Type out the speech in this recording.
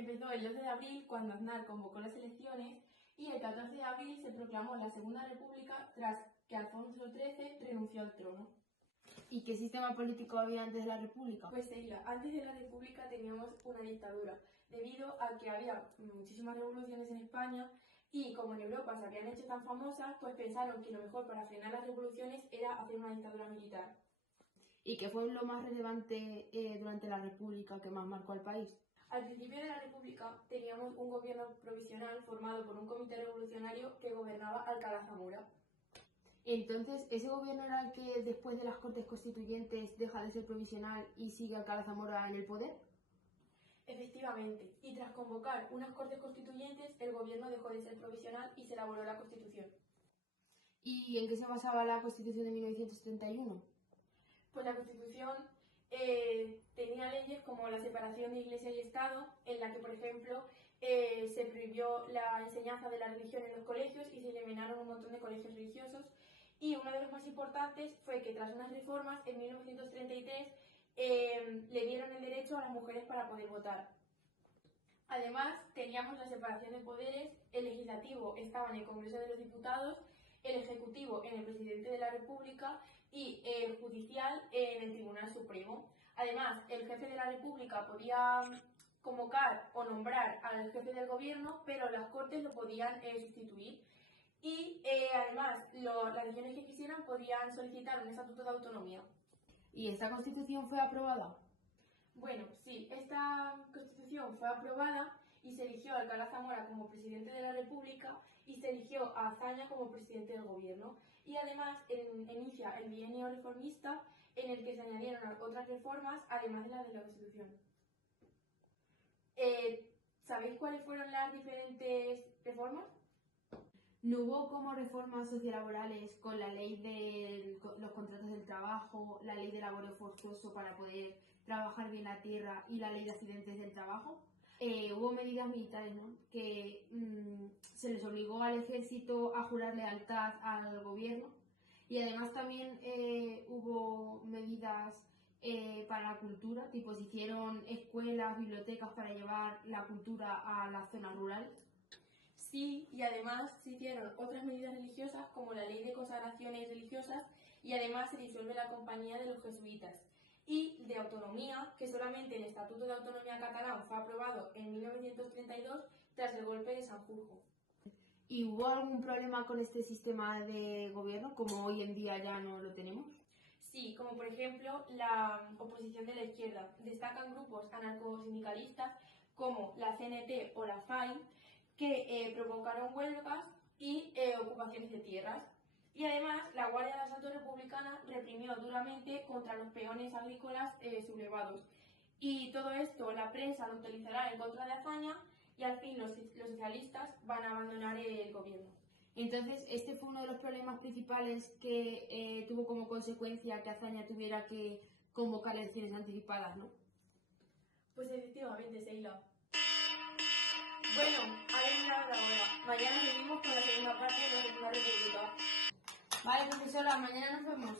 Empezó el 12 de abril cuando Aznar convocó las elecciones y el 14 de abril se proclamó la Segunda República tras que Alfonso XIII renunció al trono. ¿Y qué sistema político había antes de la República? Pues Seila, antes de la República teníamos una dictadura, debido a que había muchísimas revoluciones en España y como en Europa se habían hecho tan famosas, pues pensaron que lo mejor para frenar las revoluciones era hacer una dictadura militar. ¿Y qué fue lo más relevante durante la República que más marcó al país? Al principio de la República teníamos un gobierno provisional formado por un comité revolucionario que gobernaba Alcalá Zamora. Entonces, ¿ese gobierno era el que después de las Cortes Constituyentes deja de ser provisional y sigue Alcalá Zamora en el poder? Efectivamente, y tras convocar unas Cortes Constituyentes, el gobierno dejó de ser provisional y se elaboró la Constitución. ¿Y en qué se basaba la Constitución de 1971? Pues la Constitución tenía leyes como la separación de Iglesia y Estado, en la que, por ejemplo, se prohibió la enseñanza de la religión en los colegios y se eliminaron un montón de colegios religiosos. Y uno de los más importantes fue que tras unas reformas, en 1933, le dieron el derecho a las mujeres para poder votar. Además, teníamos la separación de poderes, el legislativo estaba en el Congreso de los Diputados, el ejecutivo en el presidente de la República y el judicial en el Tribunal Supremo. Además, el jefe de la República podía convocar o nombrar al jefe del gobierno, pero las Cortes lo podían sustituir. Y además, las regiones que quisieran podían solicitar un estatuto de autonomía. ¿Y esta Constitución fue aprobada? Bueno, sí, esta Constitución fue aprobada y se eligió a Alcalá Zamora como presidente de la República y se eligió a Azaña como presidente del gobierno. Y además inicia el bienio reformista en el que se añadieron otras reformas, además de las de la Constitución. ¿Sabéis cuáles fueron las diferentes reformas? ¿No hubo como reformas sociolaborales con la ley de los contratos del trabajo, la ley de laborio forzoso para poder trabajar bien la tierra y la ley de accidentes del trabajo? Hubo medidas militares, ¿no? Que se les obligó al ejército a jurar lealtad al gobierno y además también hubo medidas para la cultura, tipo se hicieron escuelas, bibliotecas para llevar la cultura a las zonas rurales. Sí, y además se hicieron otras medidas religiosas como la ley de consagraciones religiosas y además se disuelve la compañía de los jesuitas. Y de autonomía, que solamente el Estatuto de Autonomía Catalán fue aprobado en 1932 tras el golpe de Sanjurjo. ¿Y hubo algún problema con este sistema de gobierno, como hoy en día ya no lo tenemos? Sí, como por ejemplo la oposición de la izquierda. Destacan grupos anarcosindicalistas como la CNT o la FAI que provocaron huelgas y ocupaciones de tierras. Y además, la Guardia de Asalto Republicana reprimió duramente contra los peones agrícolas sublevados. Y todo esto la prensa lo utilizará en contra de Azaña y al fin los socialistas van a abandonar el gobierno. Entonces, este fue uno de los problemas principales que tuvo como consecuencia que Azaña tuviera que convocar elecciones anticipadas, ¿no? Pues efectivamente, Seila. Bueno, ha llegado la hora. Mañana seguimos con la segunda parte de la Segunda República. Vale, profesora, mañana nos vemos.